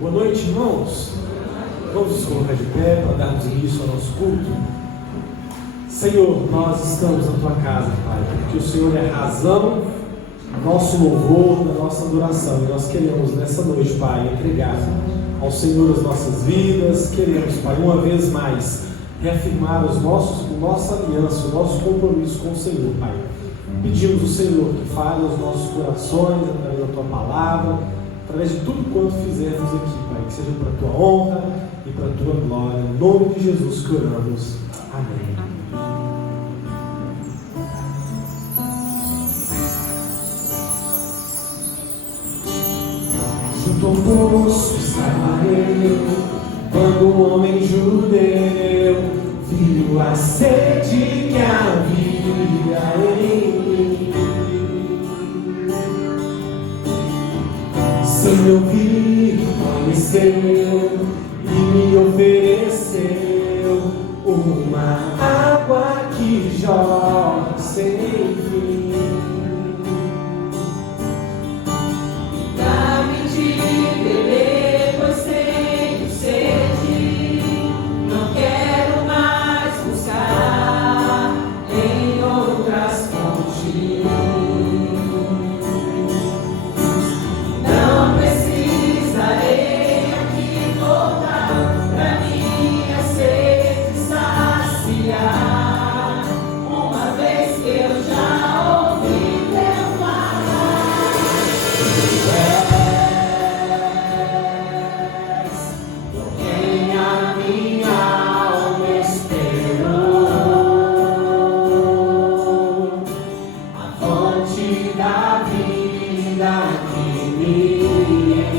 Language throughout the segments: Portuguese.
Boa noite, irmãos. Vamos nos colocar de pé para darmos início ao nosso culto. Senhor, nós estamos na Tua casa, Pai, porque o Senhor é a razão do nosso louvor, da nossa adoração. E nós queremos nessa noite, Pai, entregar ao Senhor as nossas vidas. Queremos, Pai, uma vez mais, reafirmar a nossa aliança, o nosso compromisso com o Senhor, Pai. Pedimos ao Senhor que fale aos nossos corações através da Tua palavra, através de tudo quanto fizermos aqui, Pai, que seja para a Tua honra e para a Tua glória. Em nome de Jesus que oramos. Amém. Junto ao poço estava eu, quando um homem judeu viu a sede que havia em mim. Sem me ouvir, conheceu e me ofereceu uma água que jorra sem fim. Dá-me de beber, pois tenho sede. Não quero mais buscar em outras fontes. Não precisarei aqui voltar pra minha sede saciar, uma vez que eu já ouvi teu falar. Por quem a minha alma esperou, a fonte da vida que me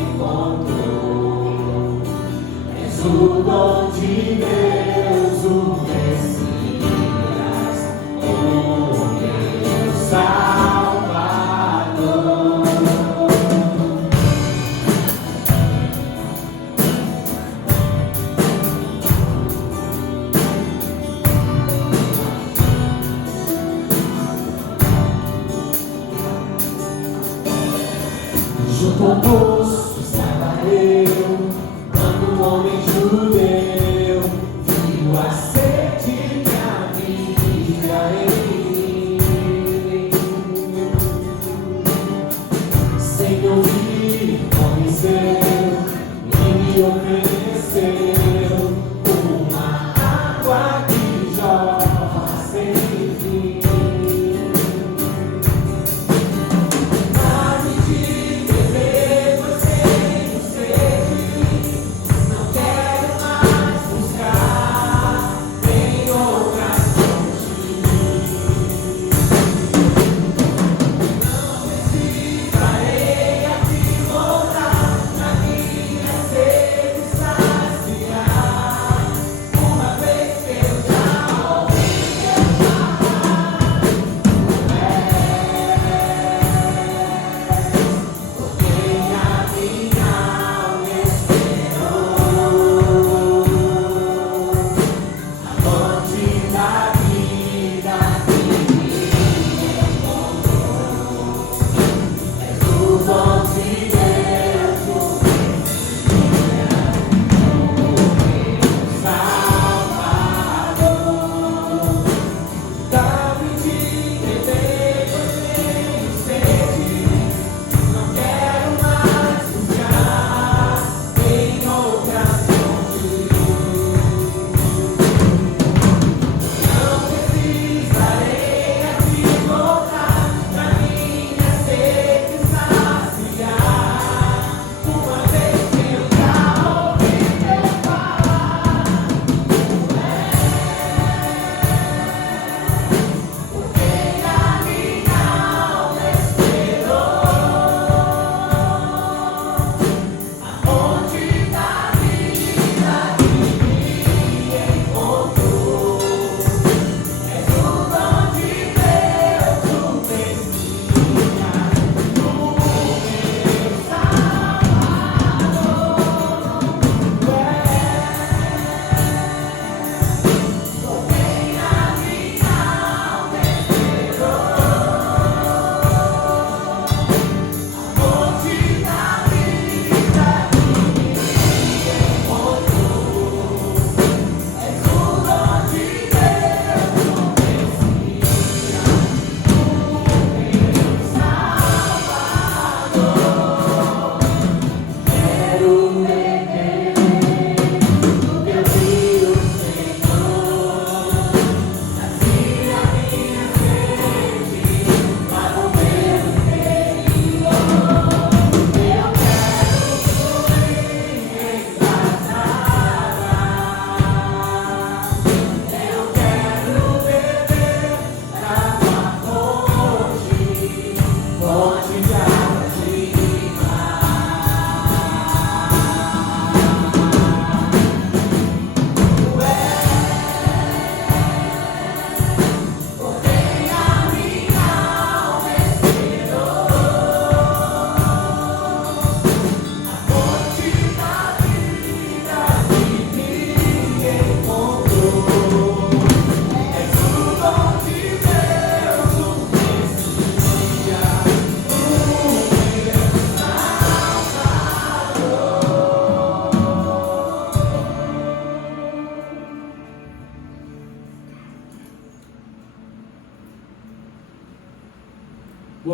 encontrou. És o dom de Deus, o Messias, o meu Salvador. Junto ao poço estava eu, quando um homem judeu viu a sede que havia em mim. Sem me ouvir, conheceu e me ofereceu uma água que jorra sem fim. Dá-me de beber, pois tenho sede. Não quero mais buscar em outras fontes. Não precisarei aqui voltar pra minha sede saciar,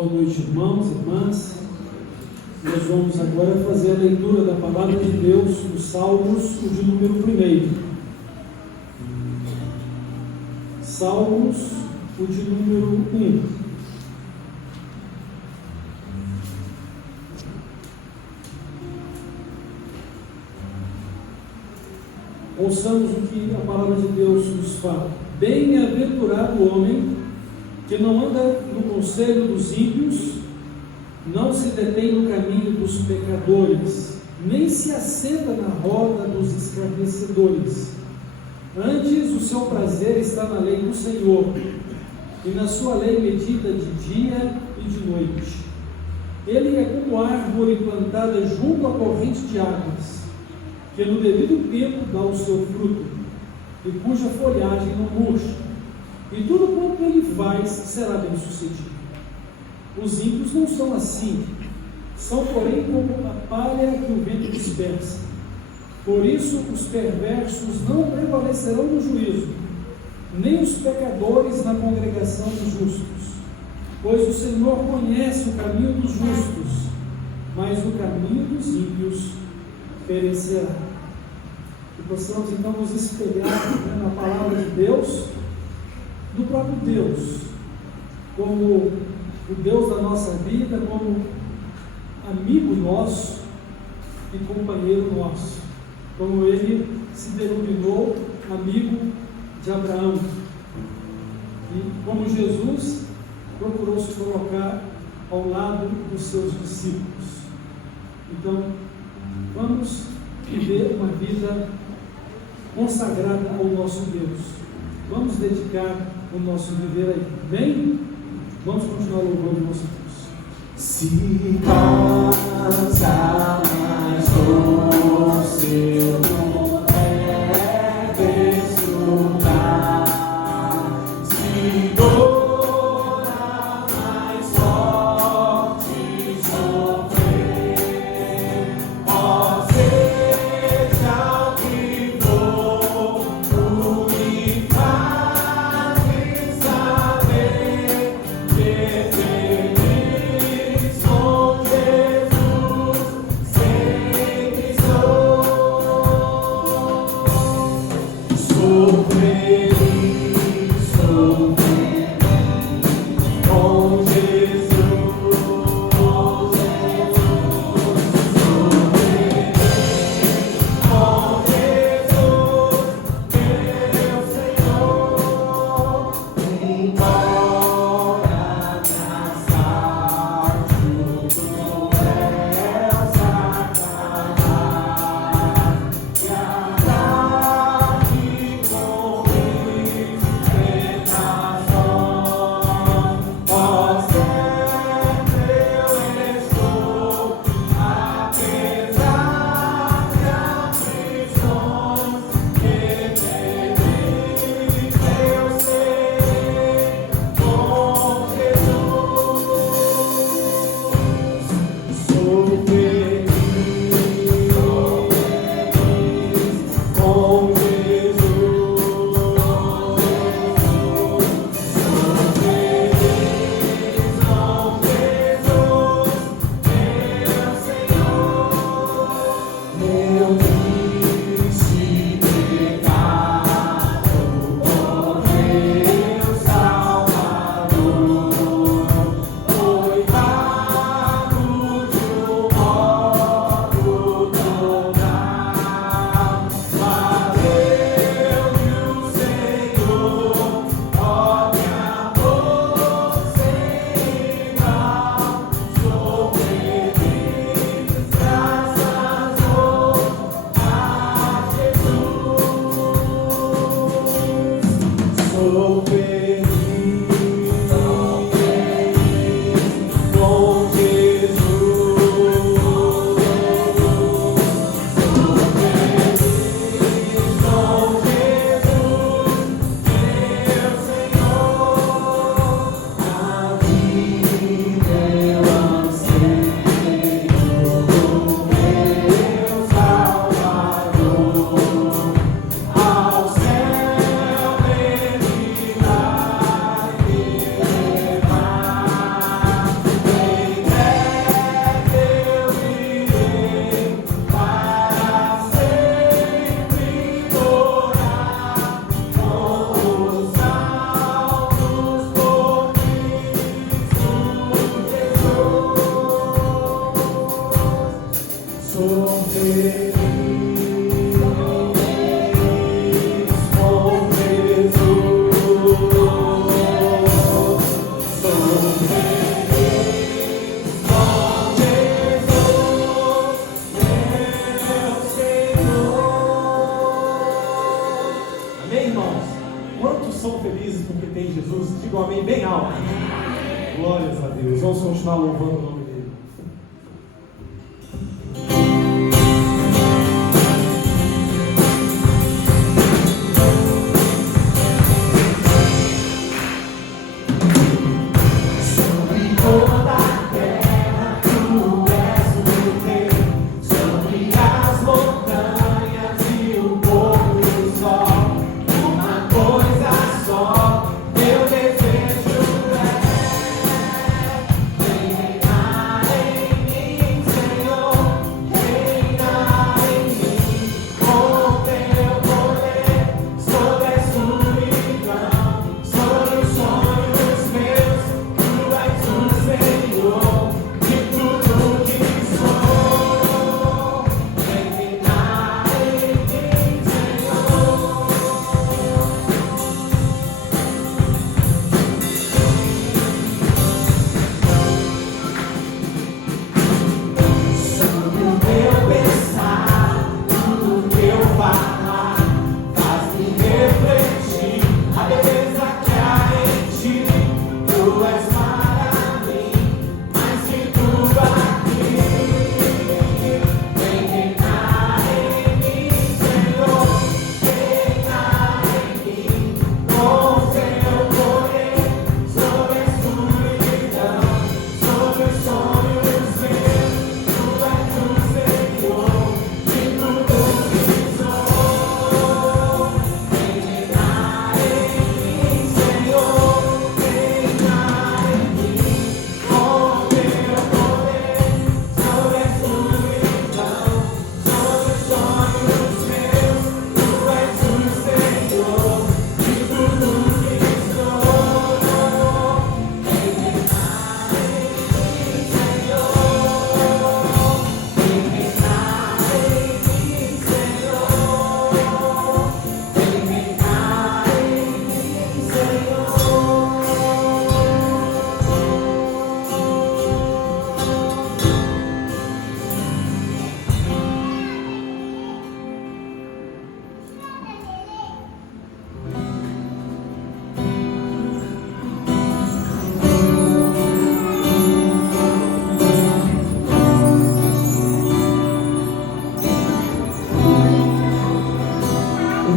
Boa noite, irmãos e irmãs. Nós vamos agora fazer a leitura da palavra de Deus nos Salmos, o de número 1. Salmos, o de número 1. Ouçamos o que a palavra de Deus nos fala. Bem-aventurado o homem que não anda no conselho dos ímpios, não se detém no caminho dos pecadores, nem se assenta na roda dos escarnecedores. Antes, o seu prazer está na lei do Senhor, e na sua lei medita de dia e de noite. Ele é como árvore plantada junto à corrente de águas, que no devido tempo dá o seu fruto, e cuja folhagem não murcha, e tudo quanto ele faz será bem sucedido. Os ímpios não são assim, são porém como a palha que o vento dispersa. Por isso os perversos não prevalecerão no juízo, nem os pecadores na congregação dos justos. Pois o Senhor conhece o caminho dos justos, mas o caminho dos ímpios perecerá. Que possamos então nos espelhar na palavra de Deus, no próprio Deus, como o Deus da nossa vida, como amigo nosso e companheiro nosso, como ele se denominou amigo de Abraão, e como Jesus procurou se colocar ao lado dos seus discípulos. Então, vamos viver uma vida consagrada ao nosso Deus. Vamos dedicar o nosso viver a Ele. Bem? Vamos continuar louvando o nosso Deus. Se casa mais o seu desfrutar, se dora mais forte sofrer, ó seja o que for, tu me fazes saber que feliz com Jesus. Sou feliz com Jesus. Sou feliz com Jesus, meu Senhor. Amém, irmãos? Quantos são felizes porque tem Jesus? Digam amém bem alto. Glórias a Deus. Vamos continuar louvando o nome dele.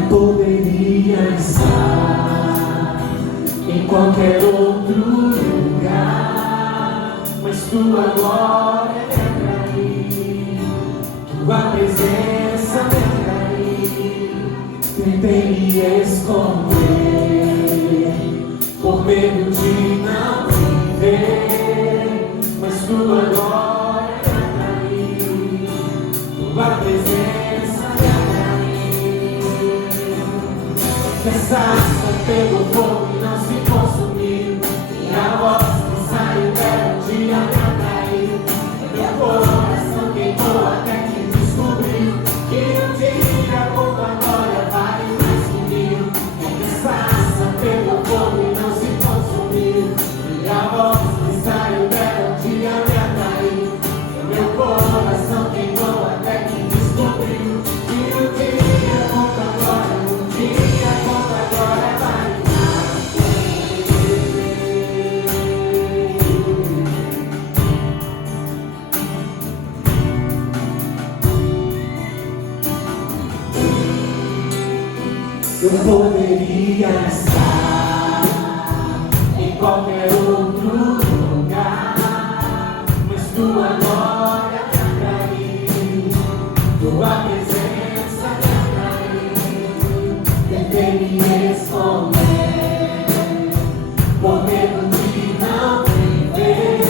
Poderia estar em qualquer outro lugar, mas tua glória me atraiu, tua presença me atraiu. Tentei me esconder por medo de não viver, mas tua glória me atraiu, tua presença me atraiu. Essa ação pegou fogo e não se consumiu, e a voz que saiu dela um dia me atraiu. Meu coração queimou até que descobriu que um dia com tua glória vai mais comigo. Essa ação pegou fogo e não se consumiu, e a voz que saiu dela um dia me atraiu. Meu coração queimou até que descobriu que um dia com tua glória, um dia com tua glória vai eu poderia estar em qualquer outro lugar, mas tua glória me atraiu, tua presença me atraiu. Tentei me esconder por medo de não viver,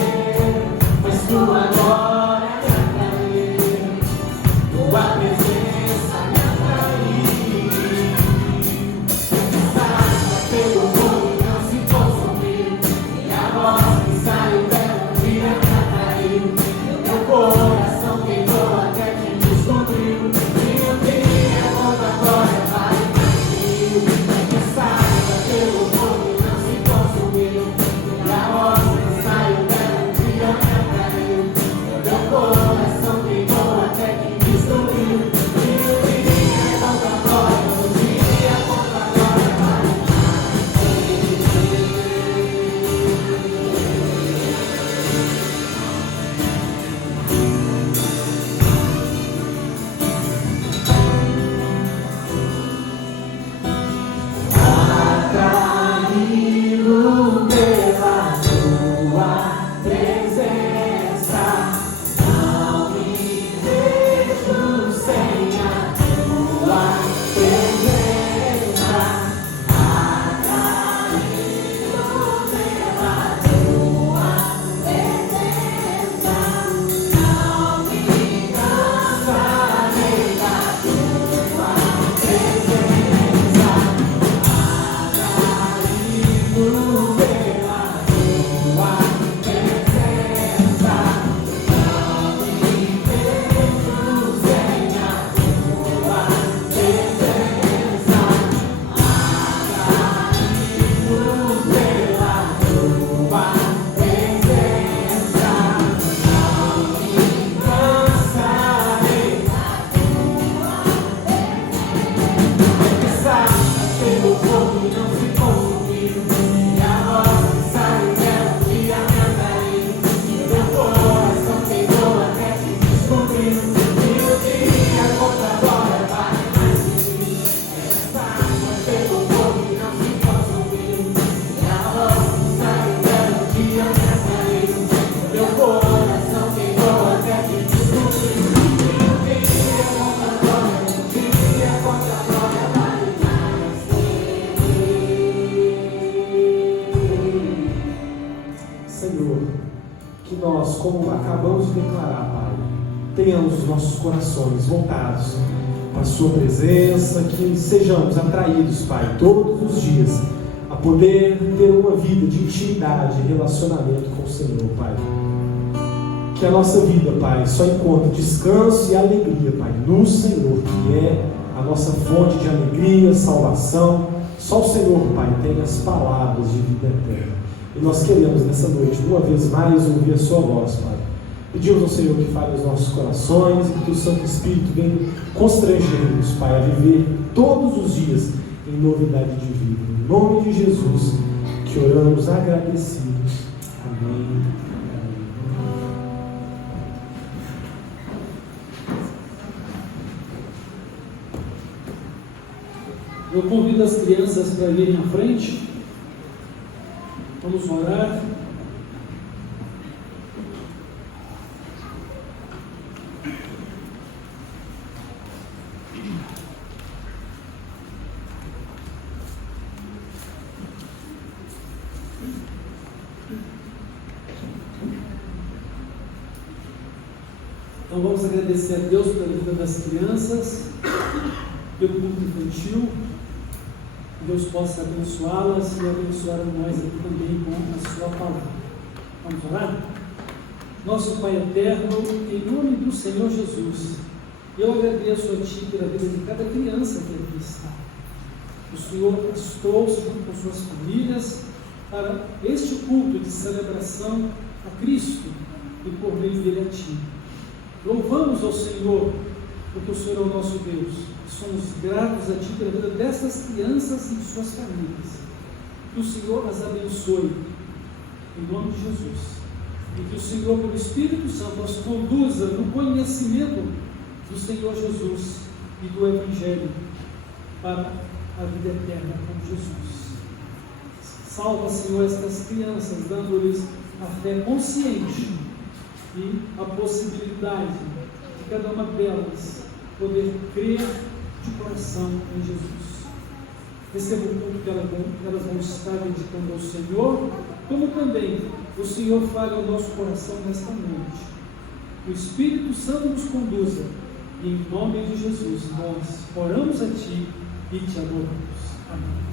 mas tua glória me atraiu, tua presença me atraiu. Pegou fogo e não se consumiu, e a declarar, Pai, tenhamos os nossos corações voltados para a Sua presença, que sejamos atraídos, Pai, todos os dias, a poder ter uma vida de intimidade e relacionamento com o Senhor, Pai. Que a nossa vida, Pai, só encontre descanso e alegria, Pai, no Senhor, que é a nossa fonte de alegria, salvação. Só o Senhor, Pai, tem as palavras de vida eterna. E nós queremos nessa noite, uma vez mais, ouvir a Sua voz, Pai. Pedimos ao Senhor que fale os nossos corações e que o Santo Espírito venha constranger-nos, Pai, a viver todos os dias em novidade de vida. Em nome de Jesus, que oramos agradecidos. Amém. Eu convido as crianças para virem à frente. Vamos orar. Então vamos agradecer a Deus pela vida das crianças, pelo culto infantil. Deus possa abençoá-las e abençoar a nós aqui também com a Sua palavra. Vamos orar? Nosso Pai eterno, em nome do Senhor Jesus, eu agradeço a Ti pela vida de cada criança que aqui está. O Senhor as trouxe junto com suas famílias para este culto de celebração a Cristo e por meio dele a Ti. Louvamos ao Senhor, porque o Senhor é o nosso Deus. Somos gratos a Ti pela vida dessas crianças e de suas famílias. Que o Senhor as abençoe, em nome de Jesus. E que o Senhor, pelo Espírito Santo, as conduza no conhecimento do Senhor Jesus e do Evangelho para a vida eterna com Jesus. Salva, Senhor, estas crianças, dando-lhes a fé consciente e a possibilidade de cada uma delas poder crer de coração em Jesus. Receba o culto que elas vão estar dedicando ao Senhor, como também o Senhor fale ao nosso coração nesta noite. Que o Espírito Santo nos conduza, e em nome de Jesus nós oramos a Ti e Te adoramos. Amém.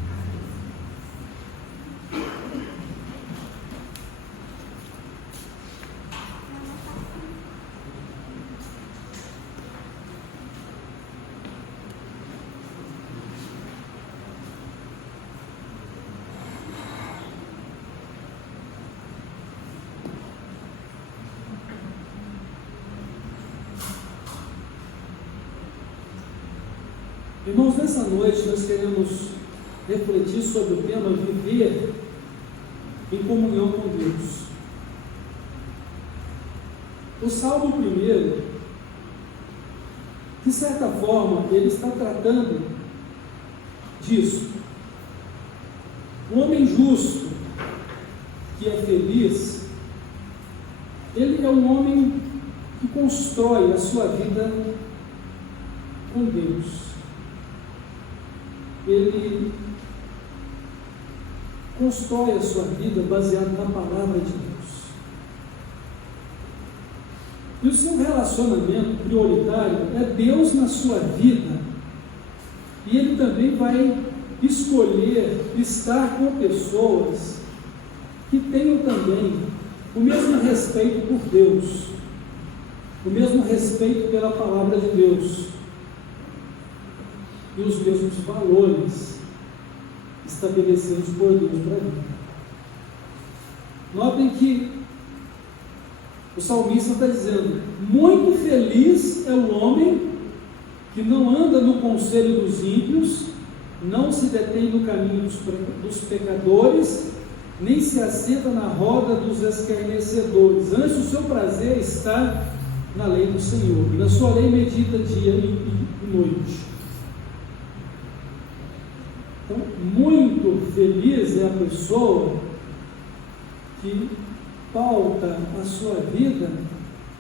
Irmãos, nessa noite nós queremos refletir sobre o tema viver em comunhão com Deus. O Salmo 1, de certa forma, ele está tratando disso. O homem justo, que é feliz, ele é um homem que constrói a sua vida com Deus. Ele constrói a sua vida baseado na palavra de Deus. E o seu relacionamento prioritário é Deus na sua vida. E ele também vai escolher estar com pessoas que tenham também o mesmo respeito por Deus, o mesmo respeito pela palavra de Deus, e os mesmos valores estabelecidos por Deus para a vida. Notem que o salmista está dizendo: muito feliz é o homem que não anda no conselho dos ímpios, não se detém no caminho dos pecadores, nem se assenta na roda dos escarnecedores. Antes, o seu prazer está na lei do Senhor, e na sua lei medita dia e noite. Então, muito feliz é a pessoa que pauta a sua vida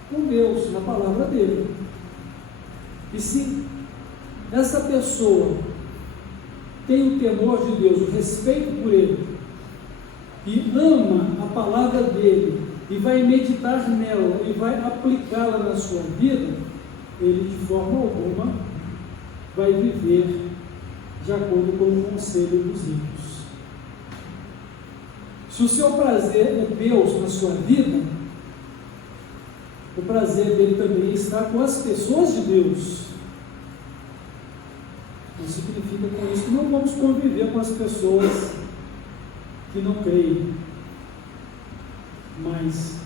com Deus, na palavra dele. E se essa pessoa tem o temor de Deus, o respeito por ele, e ama a palavra dele e vai meditar nela e vai aplicá-la na sua vida, ele de forma alguma vai viver de acordo com o conselho dos ímpios. Se o seu prazer é Deus na sua vida, o prazer dele também está com as pessoas de Deus. Não significa com isso que não vamos conviver com as pessoas que não creem, mas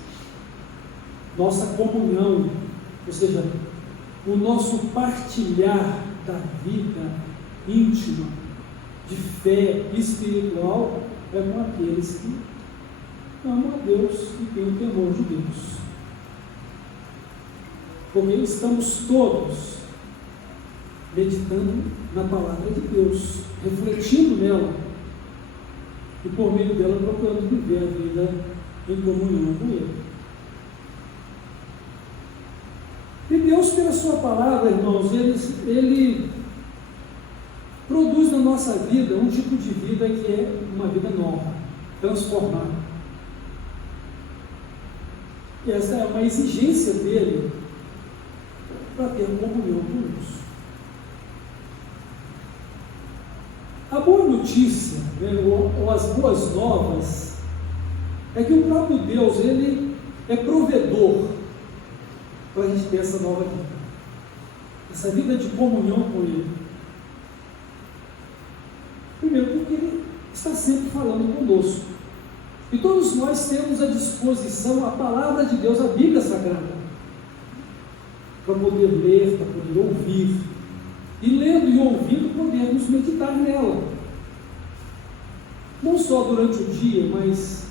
nossa comunhão, ou seja, o nosso partilhar da vida íntima, de fé espiritual, é com aqueles que amam a Deus e têm o temor de Deus. Porque estamos todos meditando na palavra de Deus, refletindo nela, e por meio dela procurando viver a vida em comunhão com Ele. E Deus, pela sua palavra, irmãos, Ele produz na nossa vida um tipo de vida que é uma vida nova, transformada. E essa é uma exigência dele para ter comunhão conosco. A boa notícia, ou as boas novas, é que o próprio Deus, Ele é provedor para a gente ter essa nova vida, essa vida de comunhão com Ele. Primeiro, porque Ele está sempre falando conosco, e todos nós temos à disposição a palavra de Deus, a Bíblia Sagrada, para poder ler, para poder ouvir, e lendo e ouvindo podermos meditar nela, não só durante o dia, mas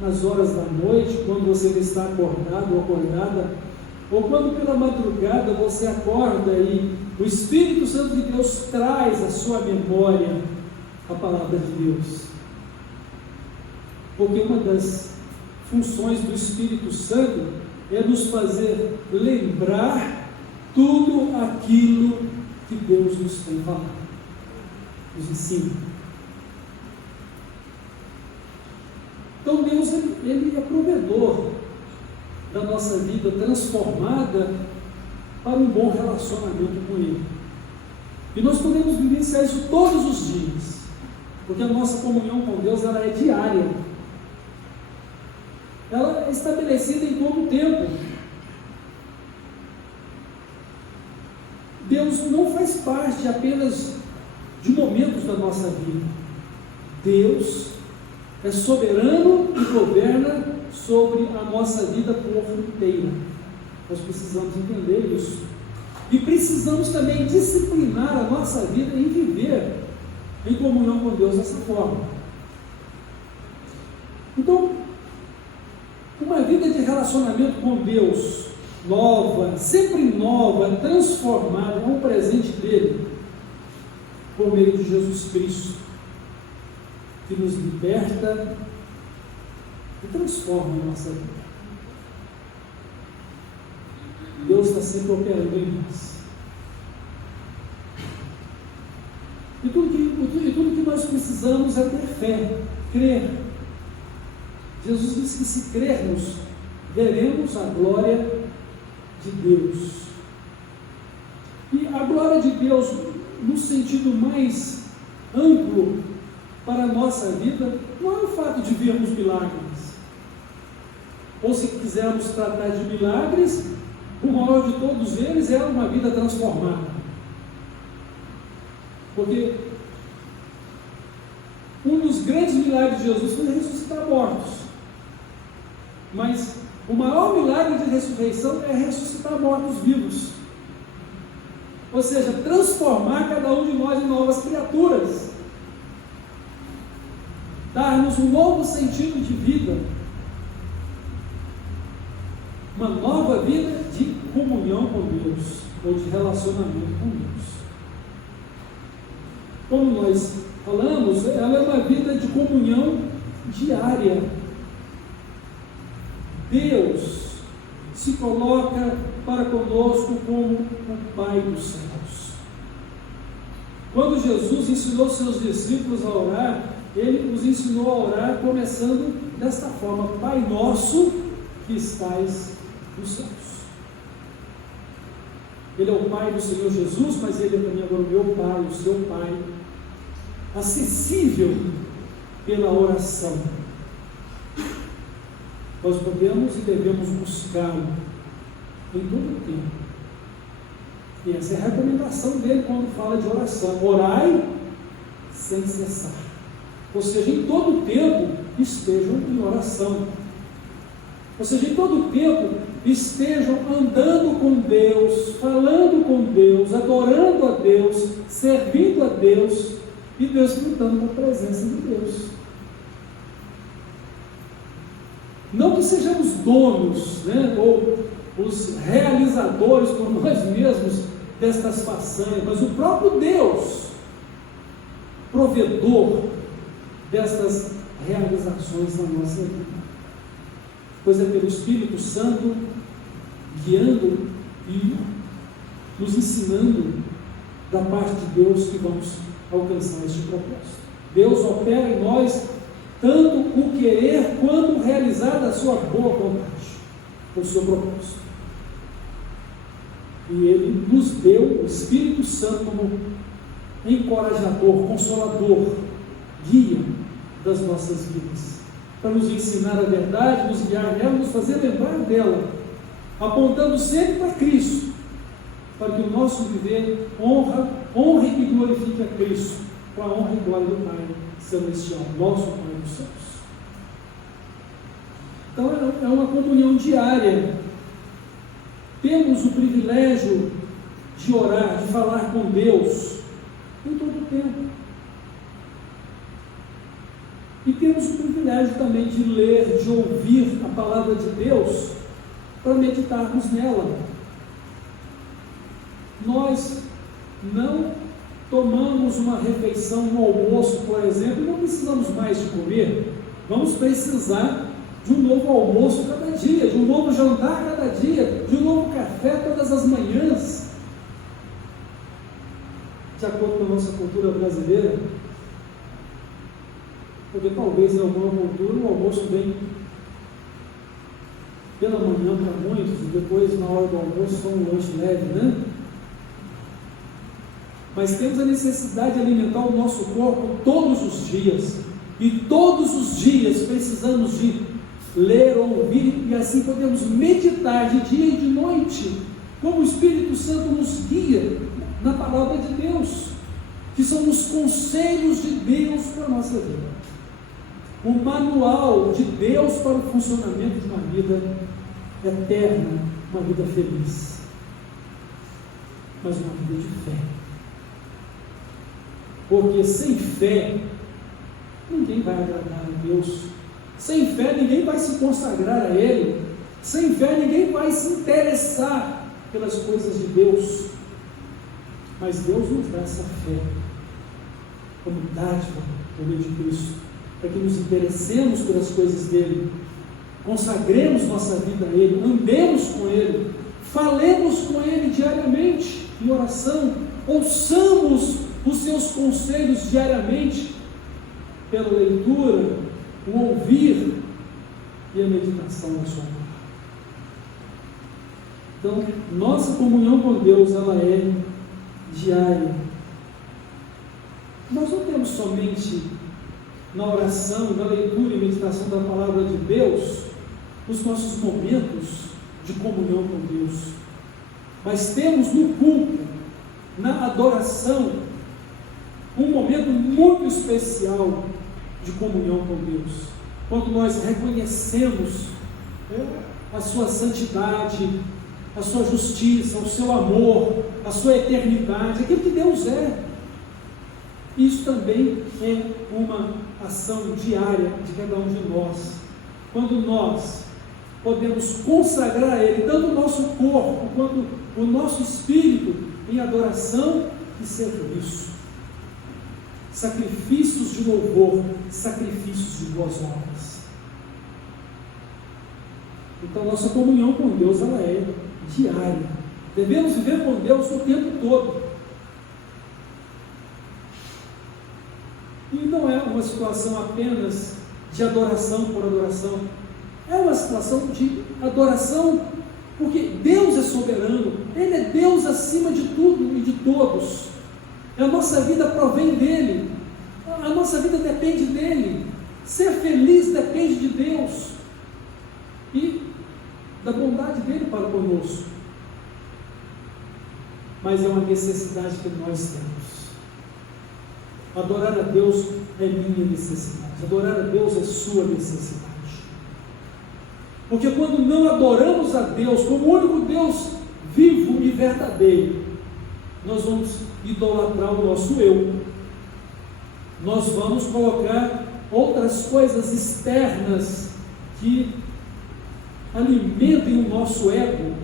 nas horas da noite, quando você está acordado ou acordada, ou quando pela madrugada você acorda e o Espírito Santo de Deus traz à sua memória a palavra de Deus. Porque uma das funções do Espírito Santo é nos fazer lembrar tudo aquilo que Deus nos tem falado, nos ensina. Então Deus, Ele é provedor da nossa vida transformada para um bom relacionamento com Ele. E nós podemos vivenciar isso todos os dias, porque a nossa comunhão com Deus, ela é diária. Ela é estabelecida em todo o tempo. Deus não faz parte apenas de momentos da nossa vida. Deus é soberano e governa sobre a nossa vida por inteira. Nós precisamos entender isso. E precisamos também disciplinar a nossa vida em viver em comunhão com Deus dessa forma. Então, uma vida de relacionamento com Deus nova, sempre nova, transformada, é um presente dele, por meio de Jesus Cristo, que nos liberta e transforma a nossa vida. Deus está sempre operando em nós. E tudo que nós precisamos é ter fé, crer. Jesus disse que se crermos, veremos a glória de Deus. E a glória de Deus, no sentido mais amplo para a nossa vida, não é o fato de vermos milagres. Ou se quisermos tratar de milagres, o maior de todos eles é uma vida transformada. Porque um dos grandes milagres de Jesus foi ressuscitar mortos. Mas o maior milagre de ressurreição é ressuscitar mortos vivos. Ou seja, transformar cada um de nós em novas criaturas. Dar-nos um novo sentido de vida. Uma nova vida de comunhão com Deus, ou de relacionamento com Deus. Como nós falamos, ela é uma vida de comunhão diária. Deus se coloca para conosco como o Pai dos céus. Quando Jesus ensinou seus discípulos a orar, Ele os ensinou a orar começando desta forma: Pai nosso que estais nos céus. Ele é o Pai do Senhor Jesus, mas Ele é também agora o meu Pai, o seu Pai, acessível pela oração. Nós podemos e devemos buscá-lo em todo o tempo. E essa é a recomendação dele quando fala de oração: orai sem cessar. Ou seja, em todo o tempo estejam em oração. Ou seja, em todo o tempo estejam andando com Deus, falando com Deus, adorando a Deus, servindo a Deus e desfrutando da presença de Deus. Não que sejamos donos, né, ou os realizadores por nós mesmos destas façanhas, mas o próprio Deus, provedor destas realizações na nossa vida. Pois é pelo Espírito Santo guiando e nos ensinando da parte de Deus que vamos alcançar este propósito. Deus opera em nós tanto o querer quanto o realizar da sua boa vontade, o seu propósito. E Ele nos deu o Espírito Santo como encorajador, consolador, guia das nossas vidas, para nos ensinar a verdade, nos guiar nela, nos fazer lembrar dela, apontando sempre para Cristo, para que o nosso viver honre e glorifique a Cristo, para a honra e glória do Pai Celestial, nosso Pai dos céus. Então é uma comunhão diária. Temos o privilégio de orar, de falar com Deus em todo o tempo. E temos o privilégio também de ler, de ouvir a palavra de Deus para meditarmos nela. Nós não tomamos uma refeição no almoço, por exemplo, e não precisamos mais de comer. Vamos precisar de um novo almoço cada dia, de um novo jantar cada dia, de um novo café todas as manhãs. De acordo com a nossa cultura brasileira, porque talvez em alguma cultura o almoço vem pela manhã para muitos, e depois na hora do almoço só um lanche leve, né? Mas temos a necessidade de alimentar o nosso corpo todos os dias, e todos os dias precisamos de ler, ouvir, e assim podemos meditar de dia e de noite, como o Espírito Santo nos guia na palavra de Deus, que são os conselhos de Deus para a nossa vida, o manual de Deus para o funcionamento de uma vida eterna, uma vida feliz, mas uma vida de fé. Porque sem fé ninguém vai agradar a Deus, sem fé ninguém vai se consagrar a Ele, sem fé ninguém vai se interessar pelas coisas de Deus. Mas Deus nos dá essa fé como dádiva por meio de Cristo, para que nos interessemos pelas coisas dele, consagremos nossa vida a Ele, andemos com Ele, falemos com Ele diariamente em oração, ouçamos os seus conselhos diariamente, pela leitura, o ouvir e a meditação na sua palavra. Então, nossa comunhão com Deus, ela é diária. Nós não temos somente na oração, na leitura e meditação da palavra de Deus, os nossos momentos de comunhão com Deus, mas temos no culto, na adoração, um momento muito especial de comunhão com Deus, quando nós reconhecemos a sua santidade, a sua justiça, o seu amor, a sua eternidade, aquilo que Deus é. Isso também é uma ação diária de cada um de nós, quando nós podemos consagrar a Ele tanto o nosso corpo quanto o nosso espírito em adoração e serviço, sacrifícios de louvor, sacrifícios de boas obras. Então nossa comunhão com Deus, ela é diária. Devemos viver com Deus o tempo todo. E não é uma situação apenas de adoração por adoração. É uma situação de adoração, porque Deus é soberano, Ele é Deus acima de tudo e de todos. A nossa vida provém dEle, a nossa vida depende dEle. Ser feliz depende de Deus e da bondade dEle para conosco. Mas é uma necessidade que nós temos. Adorar a Deus é minha necessidade, adorar a Deus é sua necessidade. Porque quando não adoramos a Deus como o único Deus vivo e verdadeiro, nós vamos idolatrar o nosso eu. Nós vamos colocar outras coisas externas que alimentem o nosso ego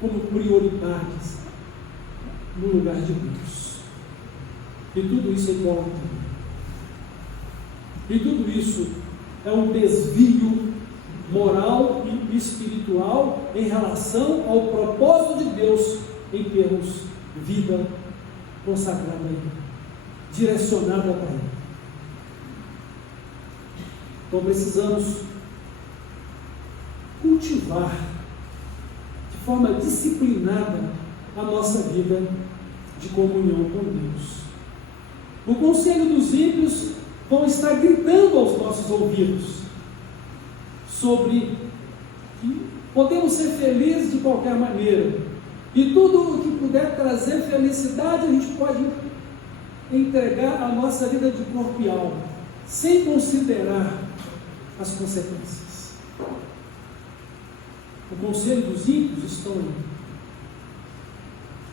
como prioridades no lugar de Deus. E tudo isso é idolatria. E tudo isso é um desvio moral e espiritual em relação ao propósito de Deus em termos vida consagrada a Ele, direcionada para Ele. Então precisamos cultivar de forma disciplinada a nossa vida de comunhão com Deus. O conselho dos ímpios vão estar gritando aos nossos ouvidos sobre que podemos ser felizes de qualquer maneira, e tudo o que puder trazer felicidade a gente pode entregar a nossa vida de corpo e alma, sem considerar as consequências. O conselho dos ímpios estão aí.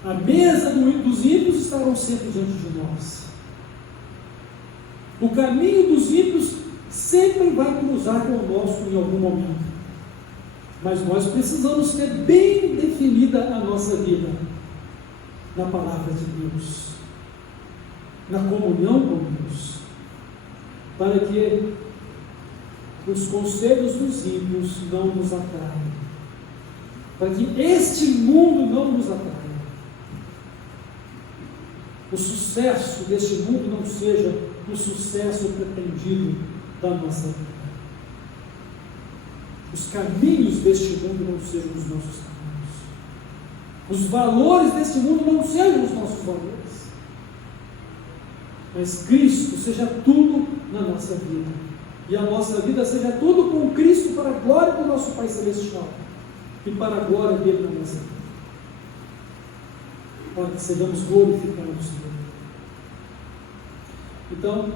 A mesa dos ímpios estarão sempre diante de nós. O caminho dos ímpios sempre vai cruzar com o nosso em algum momento. Mas nós precisamos ter bem definida a nossa vida na palavra de Deus, na comunhão com Deus, para que os conselhos dos ímpios não nos atraiam, para que este mundo não nos atraia. O sucesso deste mundo não seja o sucesso pretendido da nossa vida. Os caminhos deste mundo não sejam os nossos caminhos. Os valores deste mundo não sejam os nossos valores. Mas Cristo seja tudo na nossa vida. E a nossa vida seja tudo com Cristo para a glória do nosso Pai Celestial e para a glória dele na nossa vida. Para que sejamos glorificados nele. Então,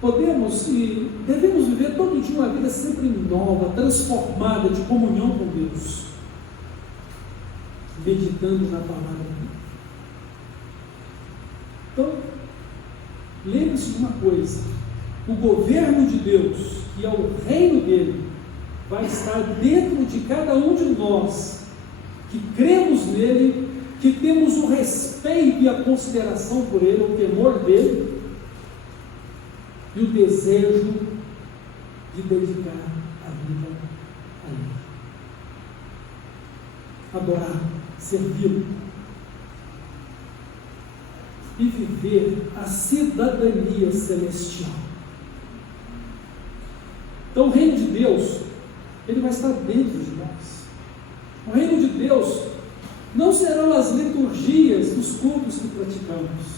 podemos e devemos viver todo dia uma vida sempre nova, transformada, de comunhão com Deus, meditando na palavra dele. Então, lembre-se de uma coisa: o governo de Deus, que é o reino dele, vai estar dentro de cada um de nós, que cremos nele, que temos o respeito e a consideração por ele, o temor dele, e o desejo de dedicar a vida a Ele. Adorar, servi-lo e viver a cidadania celestial. Então o reino de Deus, ele vai estar dentro de nós. O reino de Deus não serão as liturgias dos cultos que praticamos.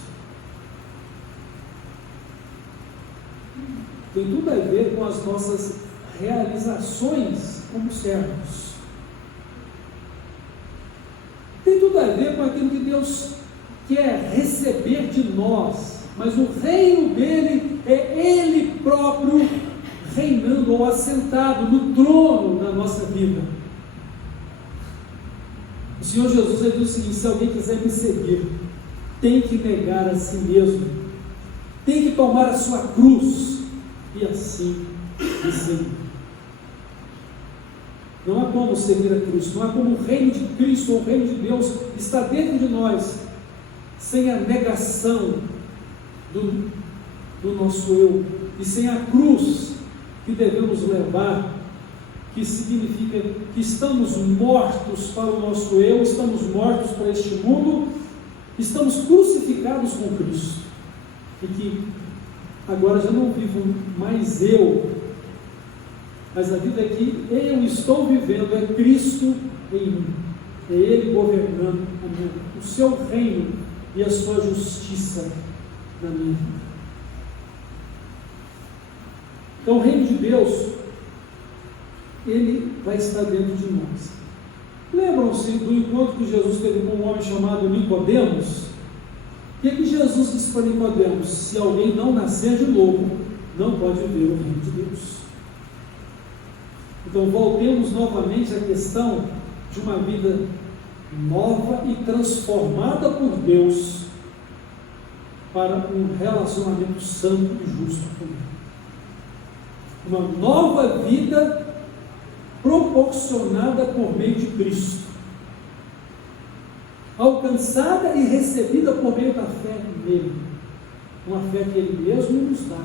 Tem tudo a ver com as nossas realizações como servos. Tem tudo a ver com aquilo que Deus quer receber de nós, mas o reino dele é Ele próprio reinando ou assentado no trono da nossa vida. O Senhor Jesus ele diz o seguinte: se alguém quiser me seguir, tem que negar a si mesmo, tem que tomar a sua cruz e assim me seguir. Não há como seguir a cruz, não há como o reino de Cristo ou o reino de Deus estar dentro de nós sem a negação do nosso eu e sem a cruz que devemos levar, que significa que estamos mortos para o nosso eu, estamos mortos para este mundo, estamos crucificados com Cristo, e que agora já não vivo mais eu, Mas a vida que eu estou vivendo é Cristo em mim. É Ele governando a minha vida, o seu reino e a sua justiça na minha vida. Então o reino de Deus, ele vai estar dentro de nós. Lembram-se do encontro que Jesus teve com um homem chamado Nicodemos? O que Jesus disse para Nicodemos? Se alguém não nascer de novo, não pode ver o reino de Deus. Então voltemos novamente à questão de uma vida nova e transformada por Deus para um relacionamento santo e justo com Ele. Uma nova vida proporcionada por meio de Cristo, alcançada e recebida por meio da fé nele, uma fé que Ele mesmo nos dá,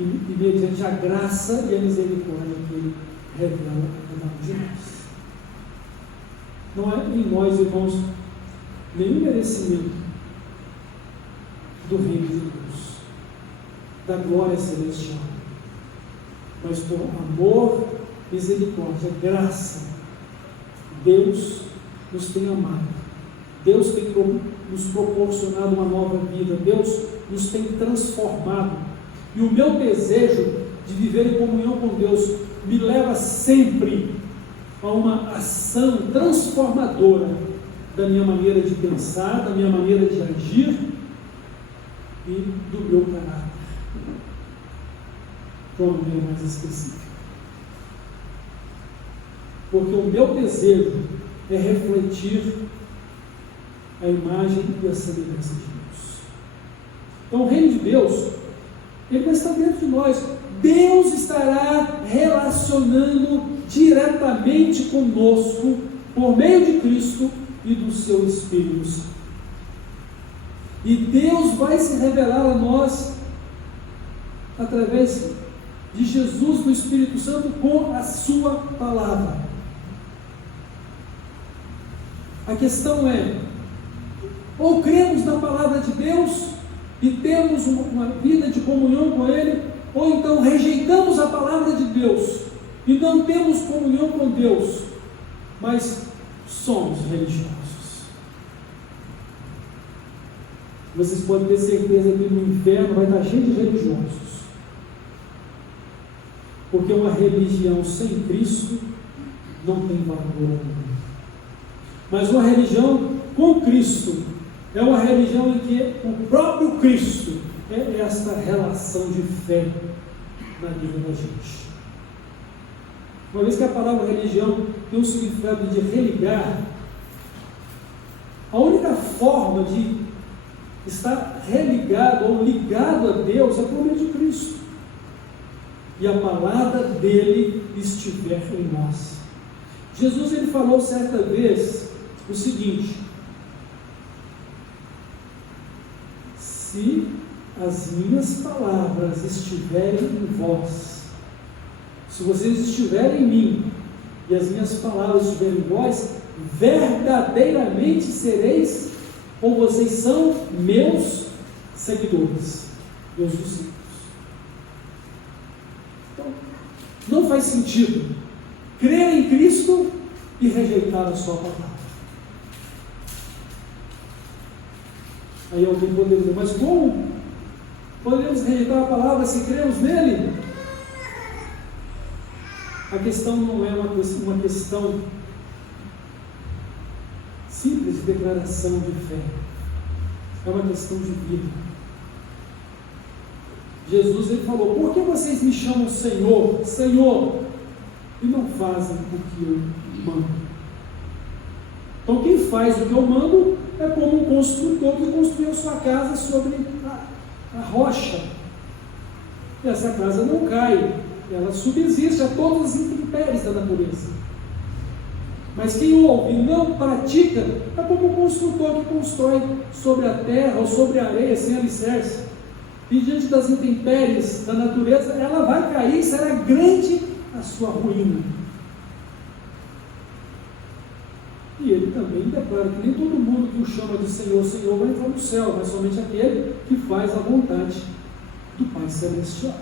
e mediante a graça e a misericórdia que Ele revela a cada um de nós. Não é em nós, irmãos, nenhum merecimento do reino de Deus, da glória celestial, mas por amor, misericórdia, graça, Deus nos tem amado, Deus tem nos proporcionado uma nova vida, Deus nos tem transformado, e o meu desejo de viver em comunhão com Deus me leva sempre a uma ação transformadora da minha maneira de pensar, da minha maneira de agir e do meu caráter, de uma maneira mais específica. Porque o meu desejo é refletir a imagem e a semelhança de Deus. Então o reino de Deus, ele vai estar dentro de nós. Deus estará relacionando diretamente conosco por meio de Cristo e do seu Espírito Santo. E Deus vai se revelar a nós através de Jesus, do Espírito Santo, com a sua palavra. A questão é, ou cremos na palavra de Deus e temos uma vida de comunhão com Ele, ou então rejeitamos a palavra de Deus e não temos comunhão com Deus, mas somos religiosos. Vocês podem ter certeza que no inferno vai estar cheio de religiosos, porque uma religião sem Cristo não tem valor algum. Mas uma religião com Cristo é uma religião em que o próprio Cristo é esta relação de fé na vida da gente. Uma vez que a palavra religião tem um significado de religar, a única forma de estar religado ou ligado a Deus é por meio de Cristo. E a palavra dele estiver em nós. Jesus, ele falou certa vez o seguinte: se as minhas palavras estiverem em vós, se vocês estiverem em mim e as minhas palavras estiverem em vós, verdadeiramente sereis, ou vocês são meus seguidores, meus discípulos. Então, não faz sentido crer em Cristo e rejeitar a sua palavra. Aí alguém poderia dizer, mas como podemos rejeitar a palavra se cremos nele? A questão não é uma questão simples de declaração de fé, é uma questão de vida. Jesus, ele falou, por que vocês me chamam Senhor, Senhor, e não fazem o que eu mando? Então quem faz o que eu mando é como um construtor que construiu sua casa sobre a rocha. E essa casa não cai, ela subsiste a todas as intempéries da natureza. Mas quem ouve e não pratica é como um construtor que constrói sobre a terra ou sobre a areia sem alicerce. E diante das intempéries da natureza, ela vai cair, será grande a sua ruína. E ele também declara que nem todo mundo que o chama de Senhor, Senhor vai entrar no céu, mas somente aquele que faz a vontade do Pai Celestial.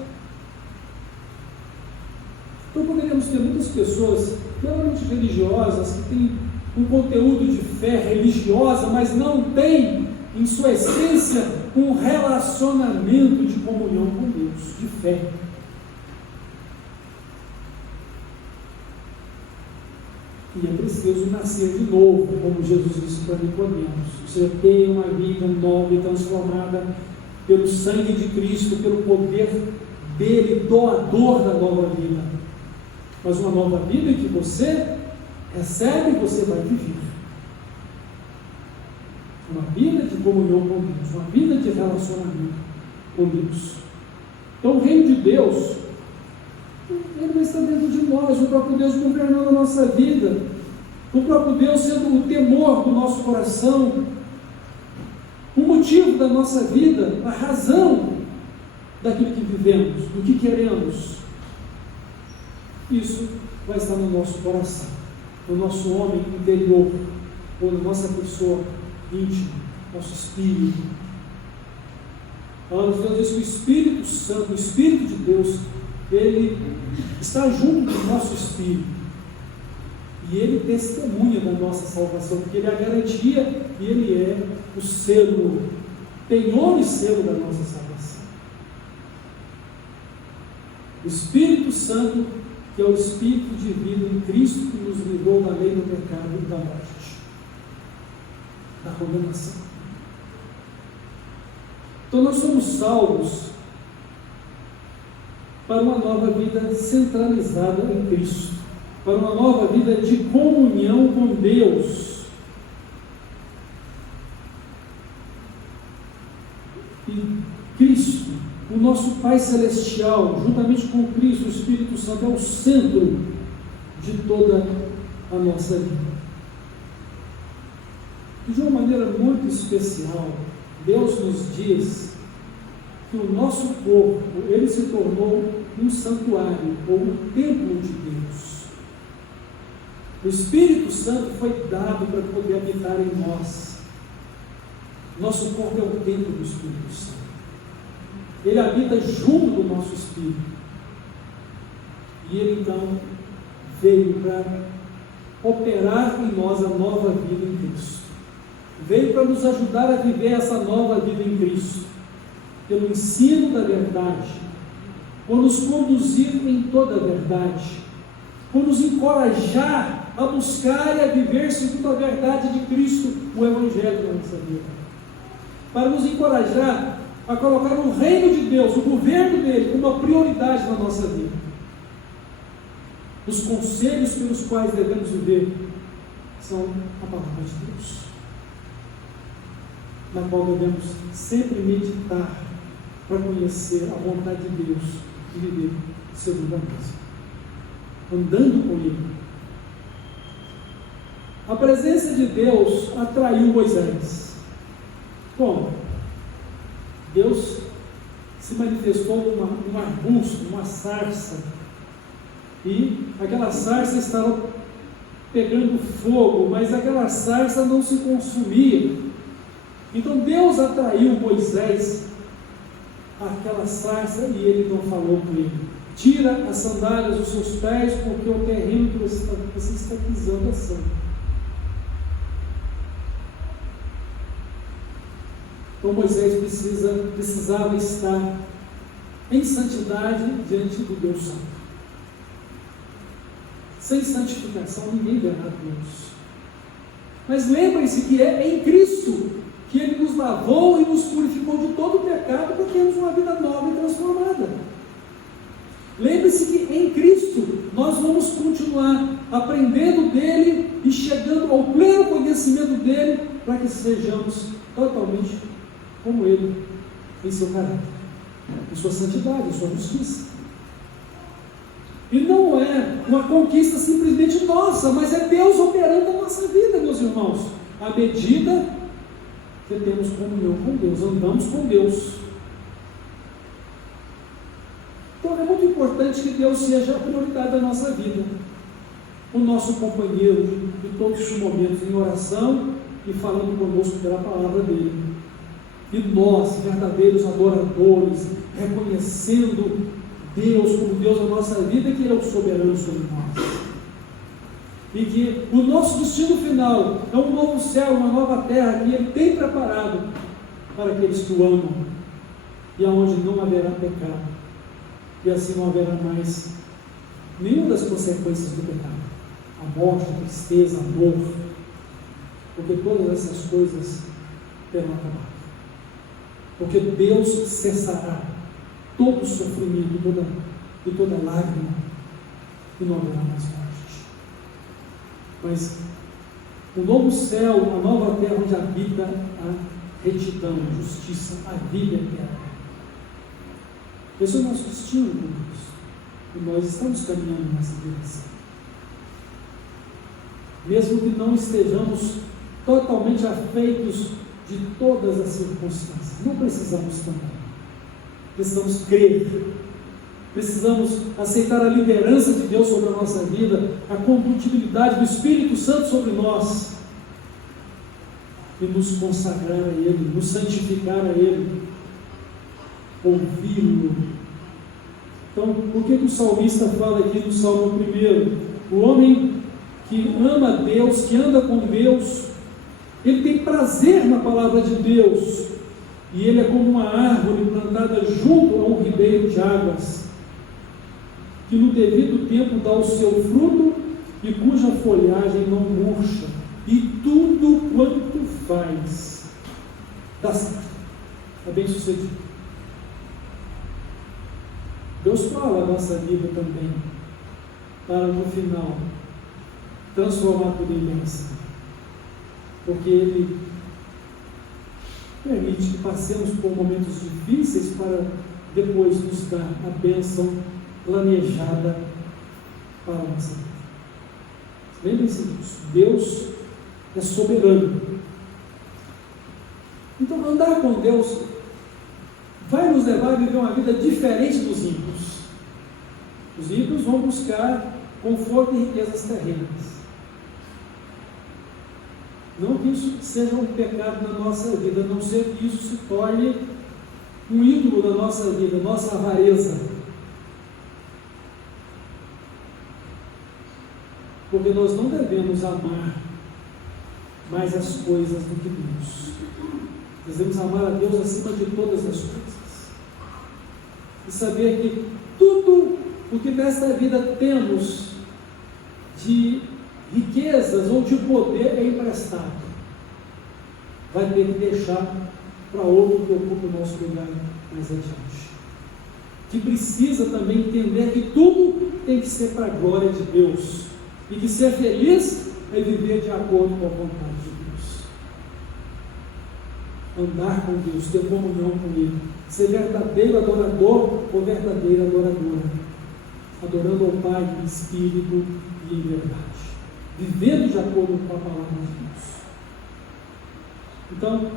Então poderíamos ter muitas pessoas plenamente religiosas, que têm um conteúdo de fé religiosa, mas não têm em sua essência um relacionamento de comunhão com Deus, de fé. E é preciso nascer de novo, como Jesus disse para Nicodemos. Você tem uma vida nova e transformada pelo sangue de Cristo, pelo poder dele, doador da nova vida. Mas uma nova vida que você recebe e você vai viver. Uma vida de comunhão com Deus, uma vida de relacionamento com Deus. Então o reino de Deus, ele vai estar dentro de nós, o próprio Deus governando a nossa vida, o próprio Deus sendo o temor do nosso coração, o motivo da nossa vida, a razão daquilo que vivemos, do que queremos. Isso vai estar no nosso coração, no nosso homem interior, ou na nossa pessoa íntima, nosso espírito. A palavra de Deus diz que o Espírito Santo, o Espírito de Deus, ele está junto do nosso espírito. E ele testemunha da nossa salvação, porque ele é a garantia e ele é o selo, penhor e selo da nossa salvação. O Espírito Santo, que é o Espírito de vida em Cristo, que nos livrou da lei do pecado e da morte, da condenação. Então nós somos salvos para uma nova vida centralizada em Cristo, para uma nova vida de comunhão com Deus. E Cristo, o nosso Pai Celestial, juntamente com Cristo, o Espírito Santo, é o centro de toda a nossa vida. E de uma maneira muito especial, Deus nos diz que o nosso corpo, ele se tornou um santuário, ou um templo de Deus. O Espírito Santo foi dado para poder habitar em nós. Nosso corpo é o templo do Espírito Santo. Ele habita junto do nosso espírito. E ele então veio para operar em nós a nova vida em Cristo. Veio para nos ajudar a viver essa nova vida em Cristo, pelo ensino da verdade, por nos conduzir em toda a verdade, por nos encorajar a buscar e a viver segundo a verdade de Cristo, o Evangelho da nossa vida, para nos encorajar a colocar o reino de Deus, o governo dele, como uma prioridade na nossa vida. Os conselhos pelos quais devemos viver são a palavra de Deus, na qual devemos sempre meditar para conhecer a vontade de Deus e viver segundo a mesma, andando com Ele. A presença de Deus atraiu Moisés. Como? Deus se manifestou num arbusto, numa sarça, e aquela sarça estava pegando fogo, mas aquela sarça não se consumia. Então Deus atraiu Moisés àquela sarça e ele não falou com ele: tira as sandálias dos seus pés, porque o terreno que você está pisando é santo. Então Moisés precisava estar em santidade diante do Deus Santo. Sem santificação ninguém verá Deus. Mas lembrem-se que é em Cristo que Ele nos lavou e nos purificou de todo o pecado para termos uma vida nova e transformada. Lembre-se que em Cristo nós vamos continuar aprendendo dEle e chegando ao pleno conhecimento dEle, para que sejamos totalmente como Ele, em seu caráter, em sua santidade, em sua justiça. E não é uma conquista simplesmente nossa, mas é Deus operando a nossa vida, meus irmãos, à medida que temos comunhão com Deus, andamos com Deus. Então é muito importante que Deus seja a prioridade da nossa vida, o nosso companheiro de todos os momentos, em oração e falando conosco pela palavra dele. E nós, verdadeiros adoradores, reconhecendo Deus como Deus da nossa vida, que Ele é o soberano sobre nós. E que o nosso destino final é um novo céu, uma nova terra que Ele tem preparado para aqueles que o amam, e aonde não haverá pecado, e assim não haverá mais nenhuma das consequências do pecado, a morte, a tristeza, a dor, porque todas essas coisas terão acabado, porque Deus cessará todo sofrimento e toda lágrima, e não haverá mais morte. Mas o novo céu, a nova terra onde habita a retidão, a justiça, a vida eterna. Esse é o nosso destino com Deus. E nós estamos caminhando nessa direção. Mesmo que não estejamos totalmente afeitos de todas as circunstâncias. Não precisamos também. Precisamos crer. Precisamos aceitar a liderança de Deus sobre a nossa vida, a condutibilidade do Espírito Santo sobre nós, e nos consagrar a Ele, nos santificar a Ele, ouvi-lo. Então, o que o salmista fala aqui no Salmo 1? O homem que ama Deus, que anda com Deus, ele tem prazer na palavra de Deus, e ele é como uma árvore plantada junto a um ribeiro de águas, que no devido tempo dá o seu fruto e cuja folhagem não murcha, e tudo quanto faz dá certo, é bem sucedido. Deus fala a nossa vida também, para no final transformar tudo em bênção, porque Ele permite que passemos por momentos difíceis para depois nos dar a bênção planejada para a nossa vida. Lembre-se disso, Deus é soberano. Então andar com Deus vai nos levar a viver uma vida diferente dos ímpios. Os ímpios vão buscar conforto e riquezas terrenas. Não que isso seja um pecado na nossa vida, a não ser que isso se torne um ídolo da nossa vida, nossa avareza. Porque nós não devemos amar mais as coisas do que Deus. Nós devemos amar a Deus acima de todas as coisas. E saber que tudo o que nesta vida temos de riquezas ou de poder é emprestado. Vai ter que deixar para outro que ocupe o nosso lugar mais adiante. Que precisa também entender que tudo tem que ser para a glória de Deus. E que ser feliz é viver de acordo com a vontade de Deus. Andar com Deus, ter comunhão com Ele. Ser verdadeiro adorador ou verdadeira adoradora. Adorando ao Pai em espírito e em verdade. Vivendo de acordo com a palavra de Deus. Então,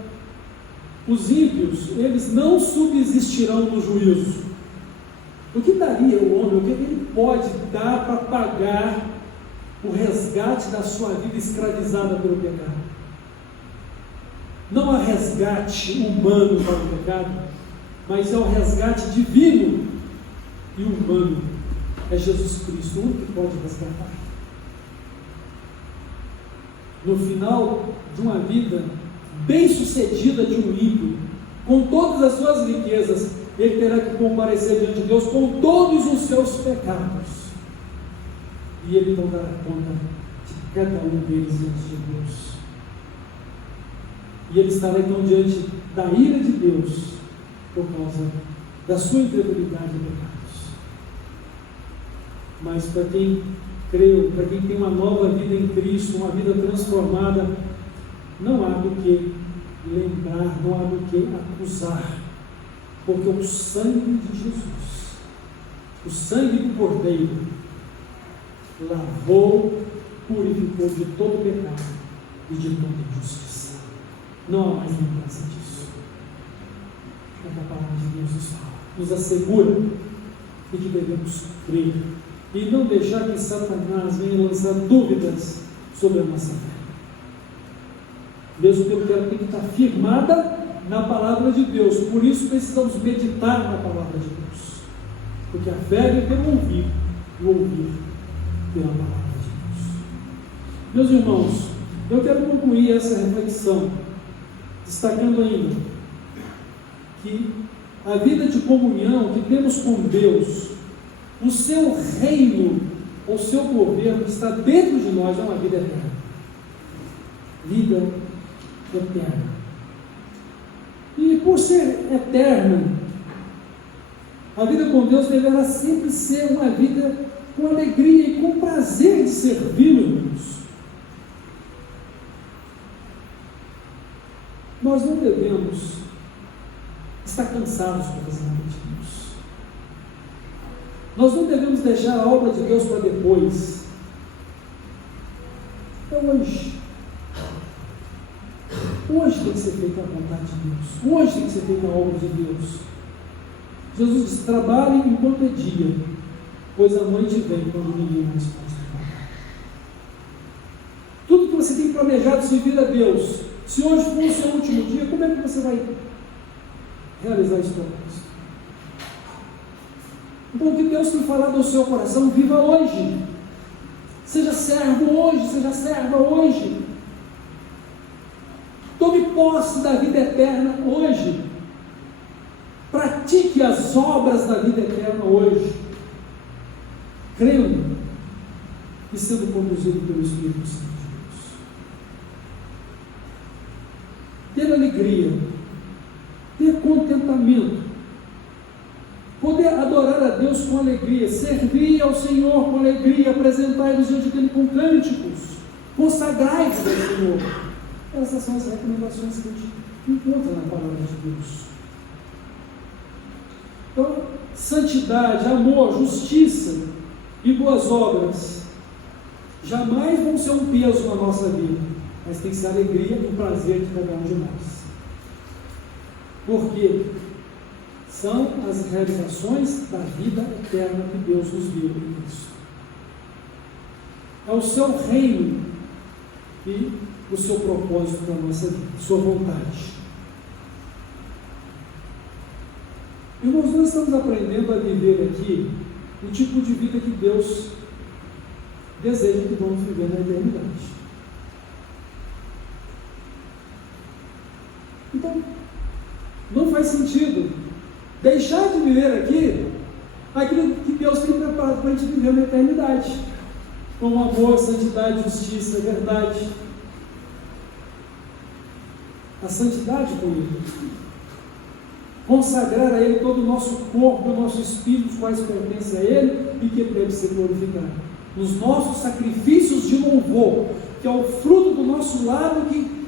os ímpios, eles não subsistirão no juízo. O que daria o homem, o que ele pode dar para pagar o resgate da sua vida escravizada pelo pecado? Não há resgate humano para o pecado, mas é o resgate divino e humano. É Jesus Cristo, o único que pode resgatar. No final de uma vida bem sucedida de um ímpio, com todas as suas riquezas, ele terá que comparecer diante de Deus com todos os seus pecados. E ele não dará conta de cada um deles diante de Deus. E ele estará então diante da ira de Deus por causa da sua incredulidade e pecados. Mas para quem creu, para quem tem uma nova vida em Cristo, uma vida transformada, não há do que lembrar, não há do que acusar, porque o sangue de Jesus, o sangue do Cordeiro, lavou, purificou de todo pecado e de toda injustiça. Não há mais lembrança disso. É que a palavra de Deus nos fala, nos assegura e que devemos crer e não deixar que Satanás venha lançar dúvidas sobre a nossa fé. Mesmo que ela tem que estar firmada na palavra de Deus. Por isso precisamos meditar na palavra de Deus. Porque a fé vem pelo ouvir, e o ouvir pela palavra de Deus. Meus irmãos, eu quero concluir essa reflexão, destacando ainda que a vida de comunhão que temos com Deus, o seu reino, o seu governo está dentro de nós, é uma vida eterna. Vida eterna. E por ser eterna, a vida com Deus deverá sempre ser uma vida com alegria e com prazer de servi-lo, irmãos. Nós não devemos estar cansados para fazer nada de Deus. Nós não devemos deixar a obra de Deus para depois. É hoje. Hoje tem que ser feita a vontade de Deus. Hoje tem que ser feita a obra de Deus. Jesus diz: trabalhe enquanto é dia, pois a noite vem quando ninguém mais pode trabalhar. Tudo que você tem planejado servir a Deus, se hoje for o seu último dia, como é que você vai realizar esse propósito? Então, o que Deus tem falado ao seu coração, viva hoje. Seja servo hoje, seja serva hoje. Tome posse da vida eterna hoje. Pratique as obras da vida eterna hoje. Crendo e sendo conduzido pelo Espírito Santo de Deus. Ter alegria, ter contentamento, poder adorar a Deus com alegria, servir ao Senhor com alegria, apresentar-nos diante dele com cânticos, consagrai-vos ao Senhor. Essas são as recomendações que a gente encontra na palavra de Deus. Então, santidade, amor, justiça e boas obras jamais vão ser um peso na nossa vida, mas tem que ser a alegria e o prazer de cada um de nós. Porque são as realizações da vida eterna que Deus nos deu em Cristo. É o seu reino e o seu propósito na nossa vida, sua vontade. Irmãos, nós estamos aprendendo a viver aqui o tipo de vida que Deus deseja que vamos viver na eternidade. Então, não faz sentido deixar de viver aqui aquilo que Deus tem preparado para a gente viver na eternidade, com amor, santidade, justiça, verdade. A santidade com Ele. Consagrar a Ele todo o nosso corpo, o nosso espírito, os quais pertencem a Ele e que deve ser glorificado. Nos nossos sacrifícios de louvor, que é o fruto do nosso lado que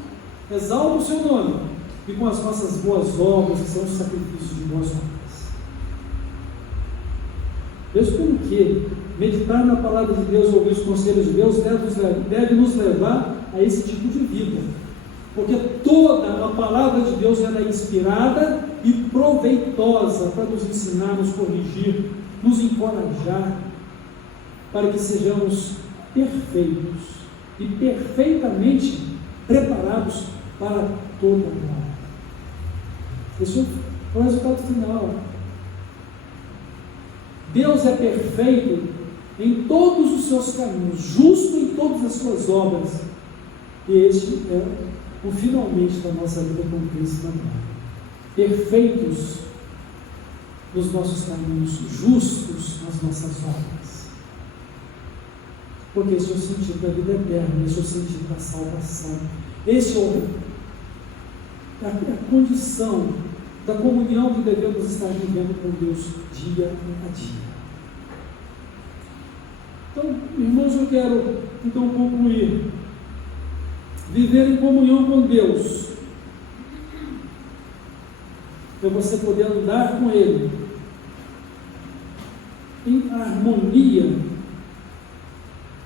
exalta o seu nome, e com as nossas boas obras, que são os sacrifícios de boas obras. Mesmo porque meditar na palavra de Deus, ouvir os conselhos de Deus, deve nos levar a esse tipo de vida. Porque toda a palavra de Deus ela é inspirada e proveitosa para nos ensinar, nos corrigir, nos encorajar, para que sejamos perfeitos e perfeitamente preparados para toda a glória. Esse é o resultado final. Deus é perfeito em todos os seus caminhos, justo em todas as suas obras. E este é o finalmente da nossa vida com Cristo na glória. Perfeitos nos nossos caminhos, justos nas nossas obras. Porque esse é o sentido da vida eterna, esse é o sentido da salvação. Esse é a condição da comunhão que devemos estar vivendo com Deus dia a dia. Então, irmãos, eu quero então concluir. Viver em comunhão com Deus é você poder andar com Ele em harmonia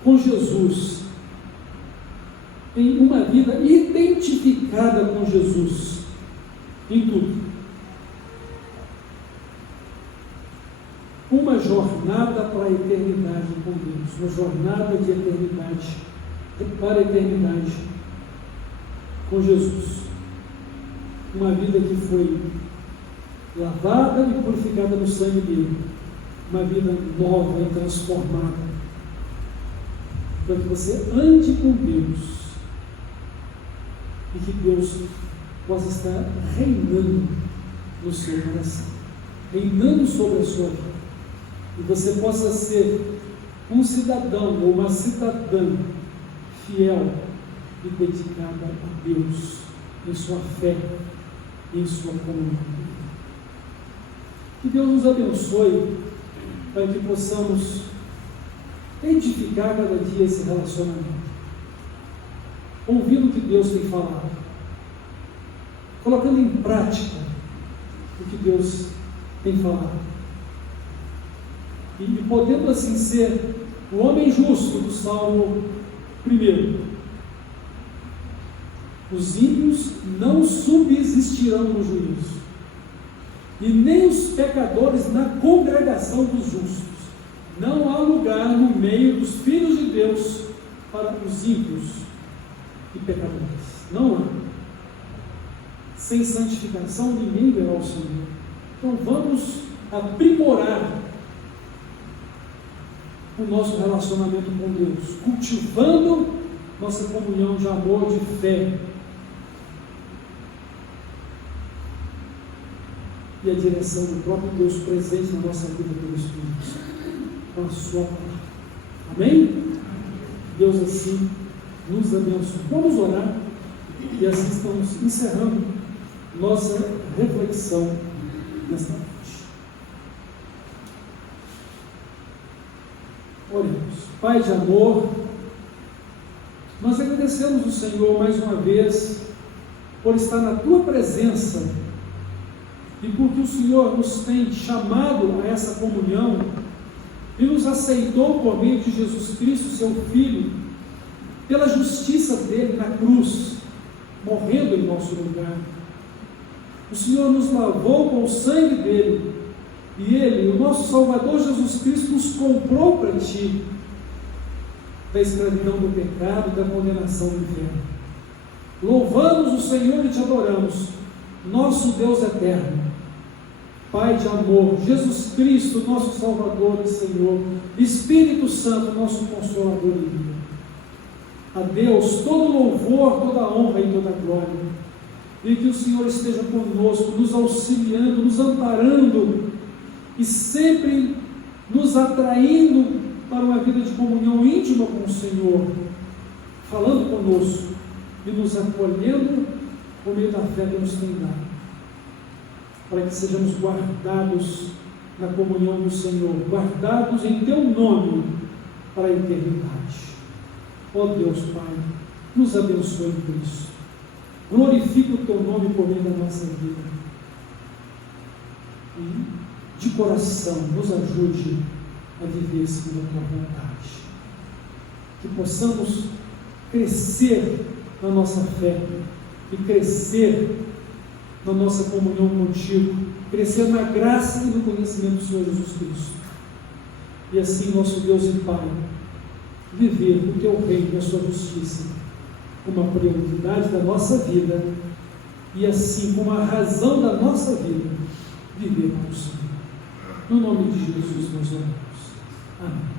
com Jesus, em uma vida identificada com Jesus em tudo. Uma jornada para a eternidade com Deus, uma jornada de eternidade para a eternidade com Jesus. Uma vida que foi lavada e purificada no sangue dele, uma vida nova e transformada, para que você ande com Deus e que Deus possa estar reinando no seu coração, reinando sobre a sua vida, e você possa ser um cidadão ou uma cidadã fiel e dedicada a Deus em sua fé e em sua comunhão. Que Deus nos abençoe para que possamos edificar cada dia esse relacionamento, ouvindo o que Deus tem falado, colocando em prática o que Deus tem falado, e podendo assim ser o homem justo do Salmo 1. Os ímpios não subsistirão no juízo, e nem os pecadores na congregação dos justos. Não há lugar no meio dos filhos de Deus para os ímpios e pecadores. Não há. Sem santificação ninguém verá o Senhor. Então vamos aprimorar o nosso relacionamento com Deus, cultivando nossa comunhão de amor, de fé, e a direção do próprio Deus presente na nossa vida pelo Espírito, com a sua palavra. Amém? Deus assim nos abençoe. Vamos orar, e assim estamos encerrando nossa reflexão nesta noite. Oremos. Pai de amor, nós agradecemos o Senhor mais uma vez por estar na Tua presença e porque o Senhor nos tem chamado a essa comunhão e nos aceitou por meio de Jesus Cristo, Seu Filho, pela justiça dele na cruz, morrendo em nosso lugar. O Senhor nos lavou com o sangue dele, e ele, o nosso Salvador Jesus Cristo, nos comprou para Ti, da escravidão do pecado, da condenação do inferno. Louvamos o Senhor e Te adoramos, nosso Deus eterno, Pai de amor, Jesus Cristo, nosso Salvador e Senhor, Espírito Santo, nosso Consolador e vida. A Deus todo louvor, toda honra e toda glória, e que o Senhor esteja conosco, nos auxiliando, nos amparando, e sempre nos atraindo para uma vida de comunhão íntima com o Senhor, falando conosco e nos acolhendo por meio da fé que nos tem dado, para que sejamos guardados na comunhão do Senhor, guardados em Teu nome para a eternidade. Ó Deus Pai, nos abençoe em Cristo, glorifica o Teu nome por meio da nossa vida, e de coração nos ajude a viver segundo a Tua vontade, que possamos crescer na nossa fé e crescer na nossa comunhão contigo, crescer na graça e no conhecimento do Senhor Jesus Cristo, e assim, nosso Deus e Pai, viver o Teu reino e a Sua justiça como a prioridade da nossa vida, e assim, como a razão da nossa vida, viver com o Senhor. No nome de Jesus nós oramos. Amém.